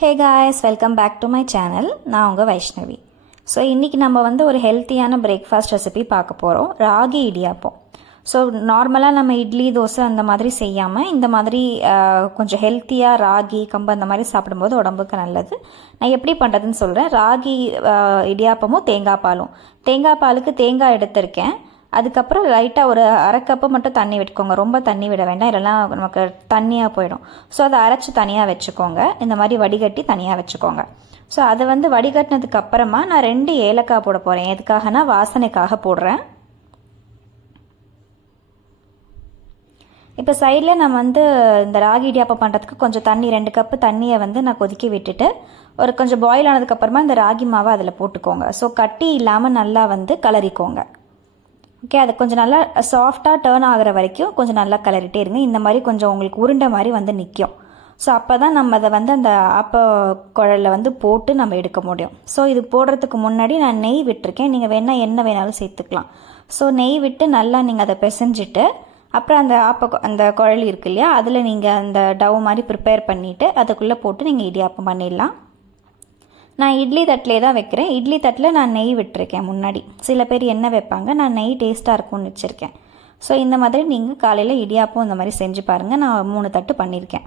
Hey guys, welcome back to my channel. நான் உங்க Vaishnavi. So இன்றைக்கி நம்ம வந்து ஒரு ஹெல்த்தியான பிரேக்ஃபாஸ்ட் ரெசிபி பார்க்க போகிறோம். ராகி இடியாப்பம். ஸோ நார்மலாக நம்ம இட்லி தோசை அந்த மாதிரி செய்யாமல் இந்த மாதிரி கொஞ்சம் ஹெல்த்தியாக ராகி கம்பு அந்த மாதிரி சாப்பிடும்போது உடம்புக்கு நல்லது. நான் எப்படி பண்ணுறதுன்னு சொல்கிறேன். ராகி இடியாப்பமும் தேங்காய் பாலுக்கு தேங்காய் எடுத்திருக்கேன். அதுக்கப்புறம் லைட்டாக ஒரு அரை கப்பு மட்டும் தண்ணி விட்டுக்கோங்க. ரொம்ப தண்ணி விட வேண்டாம், இல்லைனா நமக்கு தண்ணியாக போயிடும். ஸோ அதை அரைச்சி தனியாக வச்சுக்கோங்க. இந்த மாதிரி வடிகட்டி தனியாக வச்சுக்கோங்க. ஸோ அதை வந்து வடிகட்டினதுக்கு அப்புறமா நான் 2 ஏலக்காய் போட போகிறேன். எதுக்காகனா வாசனைக்காக போடுறேன். இப்போ சைடில் நான் வந்து இந்த ராகி இடியாப்பம் பண்ணுறதுக்கு கொஞ்சம் தண்ணி 2 கப்பு தண்ணியை வந்து நான் கொதிக்க விட்டுட்டு ஒரு கொஞ்சம் பாயில் ஆனதுக்கப்புறமா இந்த ராகி மாவை அதில் போட்டுக்கோங்க. ஸோ கட்டி இல்லாமல் நல்லா வந்து கலரிக்கோங்க. ஓகே, அது கொஞ்சம் நல்லா சாஃப்டாக டேர்ன் ஆகிற வரைக்கும் கொஞ்சம் நல்லா கலரிட்டே இருங்க. இந்த மாதிரி கொஞ்சம் உங்களுக்கு உருண்டை மாதிரி வந்து நிற்கும். ஸோ அப்போ தான் நம்ம அதை வந்து அந்த ஆப்ப குழலில் வந்து போட்டு நம்ம எடுக்க முடியும். ஸோ இது போடுறதுக்கு முன்னாடி நான் நெய் விட்டுருக்கேன். நீங்கள் வேணால் என்ன வேணாலும் சேர்த்துக்கலாம். ஸோ நெய் விட்டு நல்லா நீங்கள் அதை பிசைஞ்சிட்டு அப்புறம் அந்த குழல் இருக்கு இல்லையா, அதில் நீங்கள் அந்த டவ் மாதிரி ப்ரிப்பேர் பண்ணிவிட்டு அதுக்குள்ளே போட்டு நீங்கள் இடியாப்பம் பண்ணிடலாம். நான் இட்லி தட்டிலே தான் வைக்கிறேன். இட்லி தட்டில் நான் நெய் விட்டுருக்கேன். முன்னாடி சில பேர் எண்ணெய் வைப்பாங்க, நான் நெய் டேஸ்ட்டாக இருக்கும்னு வச்சுருக்கேன். ஸோ இந்த மாதிரி நீங்கள் காலையில் இடியாப்பம் இந்த மாதிரி செஞ்சு பாருங்கள். நான் 3 தட்டு பண்ணியிருக்கேன்.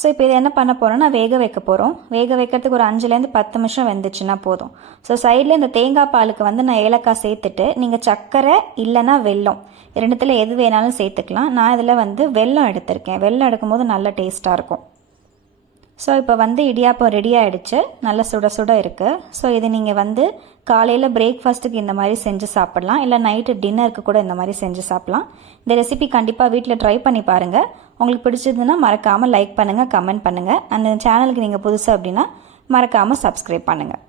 ஸோ இப்போ இதை என்ன பண்ண போகிறோம்னா வேக வைக்க போகிறோம். வேக வைக்கிறதுக்கு ஒரு 5லேருந்து 10 நிமிஷம் வெந்துச்சுன்னா போதும். ஸோ சைடில் இந்த தேங்காய் பாலுக்கு வந்து நான் ஏலக்காய் சேர்த்துட்டு நீங்கள் சர்க்கரை இல்லைன்னா வெல்லம் ரெண்டுத்தில் எது வேணாலும் சேர்த்துக்கலாம். நான் இதில் வந்து வெல்லம் எடுத்திருக்கேன். வெல்லம் எடுக்கும்போது நல்ல டேஸ்ட்டாக இருக்கும். ஸோ இப்போ வந்து இடியாப்பம் ரெடி ஆகிடுச்சு. நல்ல சுட சுட இருக்குது. ஸோ இது நீங்கள் வந்து காலையில் பிரேக்ஃபாஸ்ட்டுக்கு இந்த மாதிரி செஞ்சு சாப்பிட்லாம், இல்லை நைட்டு டின்னருக்கு கூட இந்த மாதிரி செஞ்சு சாப்பிட்லாம். இந்த ரெசிபி கண்டிப்பாக வீட்டில் ட்ரை பண்ணி பாருங்கள். உங்களுக்கு பிடிச்சதுன்னா மறக்காமல் லைக் பண்ணுங்கள், கமெண்ட் பண்ணுங்கள். அந்த சேனலுக்கு நீங்கள் புதுசு அப்படின்னா மறக்காமல் சப்ஸ்கிரைப் பண்ணுங்கள்.